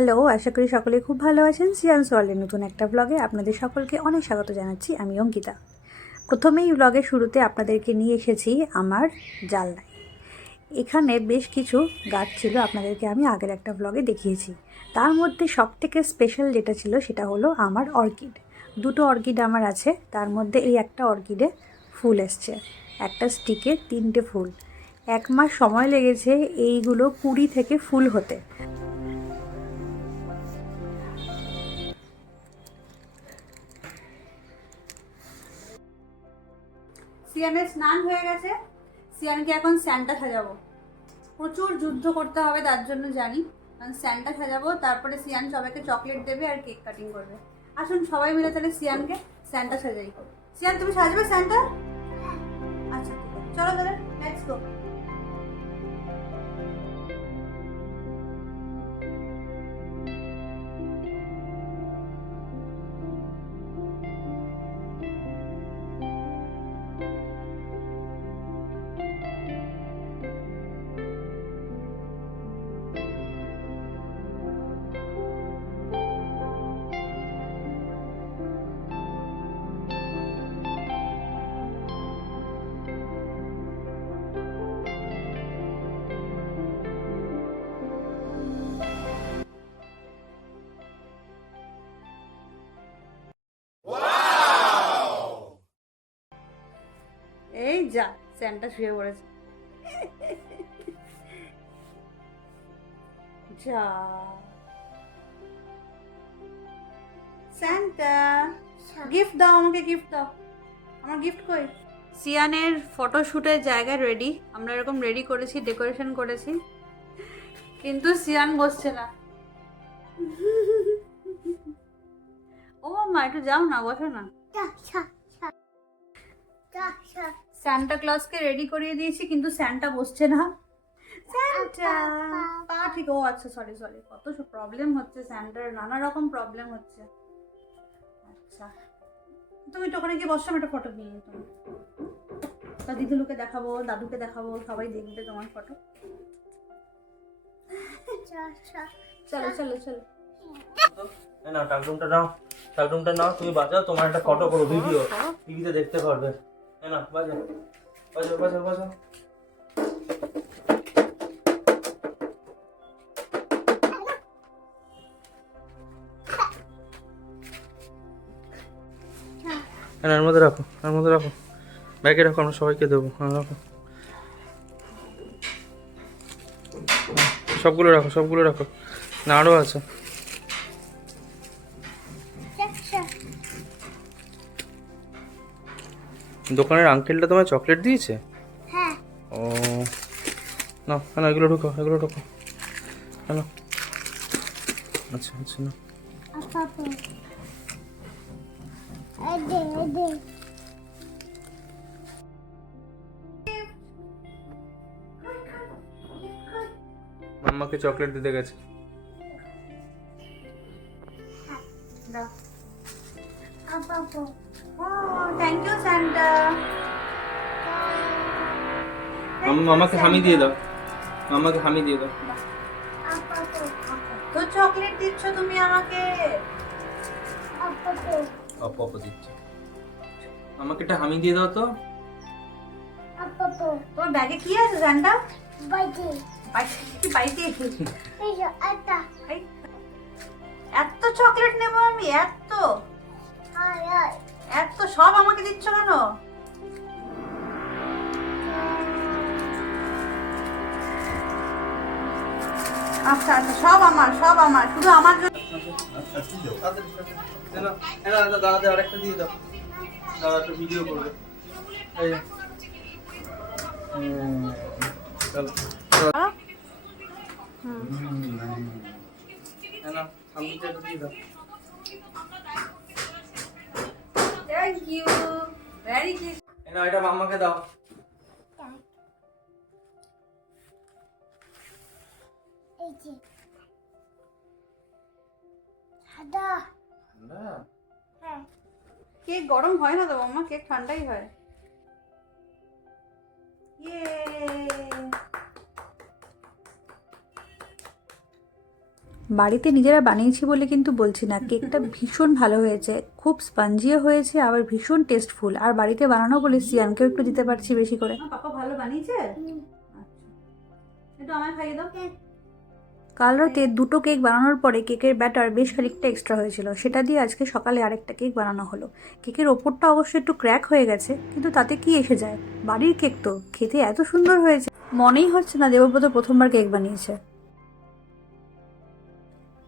Hello, আশা করি সকলেই খুব ভালো আছেন। সিয়ান্স ওয়ার্ল্ডের নতুন একটা ব্লগে আপনাদের সকলকে অনেক স্বাগত জানাচ্ছি। আমি অঙ্কিতা। প্রথমেই ব্লগের শুরুতে আপনাদেরকে নিয়ে এসেছি আমার জানলায়। এখানে বেশ কিছু গাছ ছিল, আপনাদেরকে আমি আগের একটা ব্লগে দেখিয়েছি। তার মধ্যে সবথেকে স্পেশাল যেটা ছিল সেটা হলো আমার অর্কিড। দুটো অর্কিড আমার আছে, তার মধ্যে এই একটা অর্কিডে ফুল এসছে, একটা স্টিকে 3টে ফুল। 1 মাস সময় লেগেছে এইগুলো কুঁড়ি থেকে ফুল হতে। সিয়ানের স্নান হয়ে গেছে। সিয়ানকে এখন স্যান্টা সাজাবো। প্রচুর যুদ্ধ করতে হবে তার জন্য জানি, কারণ স্যান্টা সাজাবো, তারপরে সিয়ান সবাইকে চকলেট দেবে আর কেক কাটিং করবে। আসুন সবাই মিলে তাহলে সিয়ানকে স্যান্টা সাজাই। সিয়ান, তুমি সাজবে স্যান্টা? আচ্ছা ঠিক আছে, চলো তাহলে লেটস গো। এই যা, স্যান্টা শুয়ে পড়েছে। যা স্যান্টা, গিফট দাও আমাকে, গিফট দাও। আমার গিফট কই? সিয়ানের ফটোশ্যুটের জায়গায় রেডি, আমরা এরকম রেডি করেছি, ডেকোরেশন করেছি, কিন্তু সিয়ান বসছে না। ও মা, একটু যাও না, বসো না। স্যান্টা ক্লজকে রেডি করিয়ে দিয়েছি, কিন্তু স্যান্টা বসছে না। স্যান্টা পা ঠিক, ও আচ্ছা সরি সরি, কত প্রবলেম হচ্ছে স্যান্টার, নানা রকম প্রবলেম হচ্ছে। আচ্ছা তুমি তো ওখানে গিয়ে বসো, আমি একটা ফটো নিয়ে তুমি। তা দিদুলুকে দেখাবো, দাদুকে দেখাবো, সবাই দেখবে তোমার ফটো। চলো চলো চলো। না, টাকডুমটা নাও, টাকডুমটা নাও, তুমি বাজাও, তোমার একটা ফটো করো, ভিডিও টিভিতে দেখতে পারবে। না বাজাও বাজাও বাজাও বাজাও। এর মধ্যে রাখো, এর মধ্যে রাখো, ব্যাগে রাখো, আমরা সবাইকে দেবো। হ্যাঁ রাখো, সবগুলো রাখো, সবগুলো রাখো, না আরও আছে। দোকানের আঙ্কেলটা তোমায় চকলেট দিয়েছে? হ্যাঁ। ও না না, এগুলো ঢুকো, এগুলো ঢুকো, হ্যালো। আচ্ছা আচ্ছা না, মাম্মাকে চকলেট দিতে গেছে। Thank you Santa. মামাকে হামি দিয়ে দাও, মামাকে হামি দিয়ে দাও। তো চকলেট দিচ্ছ তুমি আমাকে? অপ অপ দিচ্ছে, আমাকে একটা হামি দিয়ে দাও তো। তোমার ব্যাগে কি আছে স্যান্টা? বাইতে এত চকলেট নেবো আমি? এত এত সব আমাকে দিচ্ছ কেন? আচ্ছা আচ্ছা, সব আমার, সব আমার, শুধু আমার জন্য। দাদা আরেকটা দিয়ে দাও, দাদা একটা ভিডিও করবে। এই যে। চলো হামিটা দিয়ে দাও। Thank you, very good. এটা মাম্মাকে দাও। কেক গরম হয় না তো মাম্মা, কেক ঠান্ডাই হয়। ইয়ে বাড়িতে নিজেরা বানিয়েছি বলে কিন্তু বলছি না, কেকটা ভীষণ ভালো হয়েছে, খুব স্পঞ্জিও হয়েছে, আবার ভীষণ টেস্টফুল। আর বাড়িতে বানানো বলে সিয়ানকেও একটু দিতে পারছি বেশি করে। পাপা ভালো বানিয়েছে, একটু আমায় খাইয়ে দাও। কাল রাতে 2টো কেক বানানোর পরে কেকের ব্যাটার বেশ খানিকটা এক্সট্রা হয়েছিল, সেটা দিয়ে আজকে সকালে আরেকটা কেক বানানো হলো। কেকের ওপরটা অবশ্য একটু ক্র্যাক হয়ে গেছে, কিন্তু তাতে কি এসে যায়, বাড়ির কেক তো, খেতে এত সুন্দর হয়েছে। মনেই হচ্ছে না দেবব্রত প্রথমবার কেক বানিয়েছে।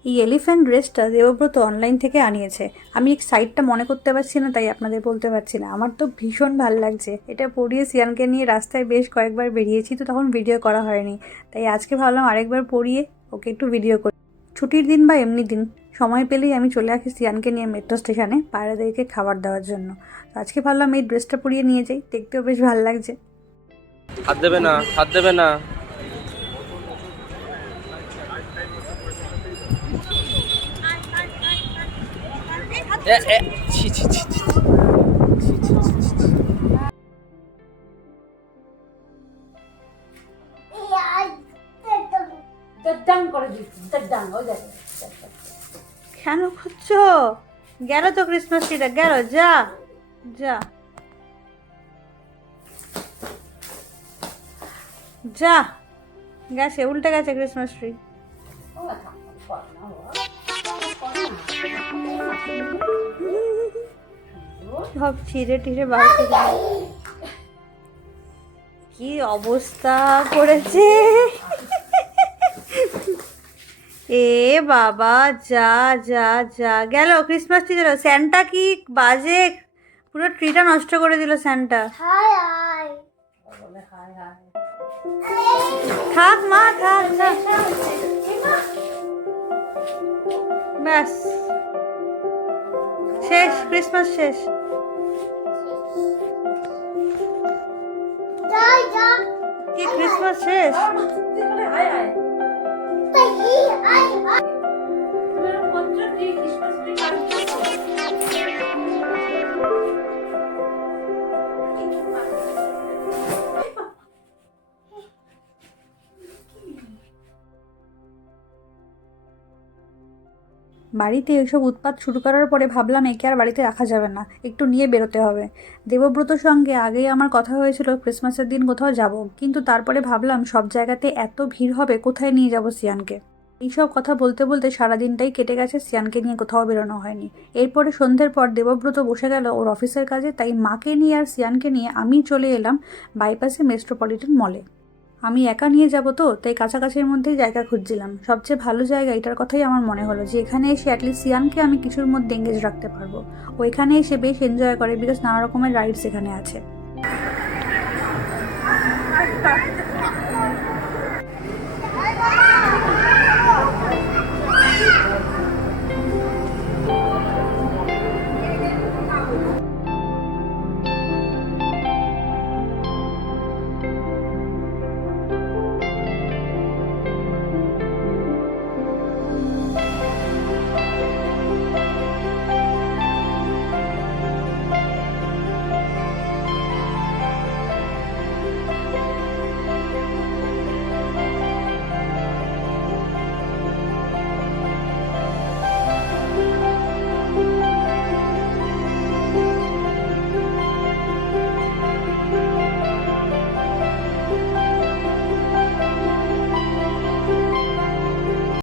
এই এলিফ্যান্ট ড্রেসটা দেবব্রত অনলাইন থেকে আনিয়েছে। আমি এই সাইডটা মনে করতে পারছি না, তাই আপনাদের বলতে পারছি না। আমার তো ভীষণ ভালো লাগছে। এটা পরিয়ে সিয়ানকে নিয়ে রাস্তায় বেশ কয়েকবার বেরিয়েছি, তো তখন ভিডিও করা হয়নি, তাই আজকে ভাবলাম আরেকবার পরিয়ে ওকে একটু ভিডিও করি। ছুটির দিন বা এমনি দিন সময় পেলেই আমি চলে আসি সিয়ানকে নিয়ে মেট্রো স্টেশনে পায়রাদেরকে খাবার দেওয়ার জন্য। তো আজকে ভাবলাম এই ড্রেসটা পরিয়ে নিয়ে যাই, দেখতেও বেশ ভালো লাগছে। হাত দেবে না, হাত দেবে না। ছি ছি ছি ছি। কেন খুঁজছো? গেল তো ক্রিসমাস ট্রিটা, গেল, যা যা যা, গেছে, উল্টে গেছে ক্রিসমাস ট্রি। সব ছিঁড়ে টিড়ে বার করে কি অবস্থা করেছে। এ বাবা, যা যা যা, গেল ক্রিসমাস ট্রি, গেল। স্যান্টা কি বাজে, পুরো ট্রিটা নষ্ট করে দিল স্যান্টা। থাক মা, থাক থাক, ব্যাস শেষ, ক্রিসমাস শেষ। কি ক্রিসমাস শেষ? বাড়িতে এসব উৎপাত শুরু করার পরে ভাবলাম একে আর বাড়িতে রাখা যাবে না, একটু নিয়ে বেরোতে হবে। দেবব্রতর সঙ্গে আগেই আমার কথা হয়েছিল ক্রিসমাসের দিন কোথাও যাব, কিন্তু তারপরে ভাবলাম সব জায়গাতে এত ভিড় হবে, কোথায় নিয়ে যাব সিয়ানকে। এইসব কথা বলতে বলতে সারাদিনটাই কেটে গেছে, সিয়ানকে নিয়ে কোথাও বেরোনো হয়নি। এরপরে সন্ধ্যের পর দেবব্রত বসে গেল ওর অফিসের কাজে, তাই মাকে নিয়ে আর সিয়ানকে নিয়ে আমি চলে এলাম বাইপাসে মেট্রোপলিটন মলে। আমি একা নিয়ে যাব তো, তাই কাছাকাছির মধ্যেই জায়গা খুঁজছিলাম। সবচেয়ে ভালো জায়গা এটার কথাই আমার মনে হলো, যে এখানে এসে অ্যাটলিস্ট সিয়ানকে আমি কিছুর মধ্যে এঙ্গেজ রাখতে পারবো। ও এখানে এসে বেশ এনজয় করে, বিকজ নানা রকমের রাইডস এখানে আছে।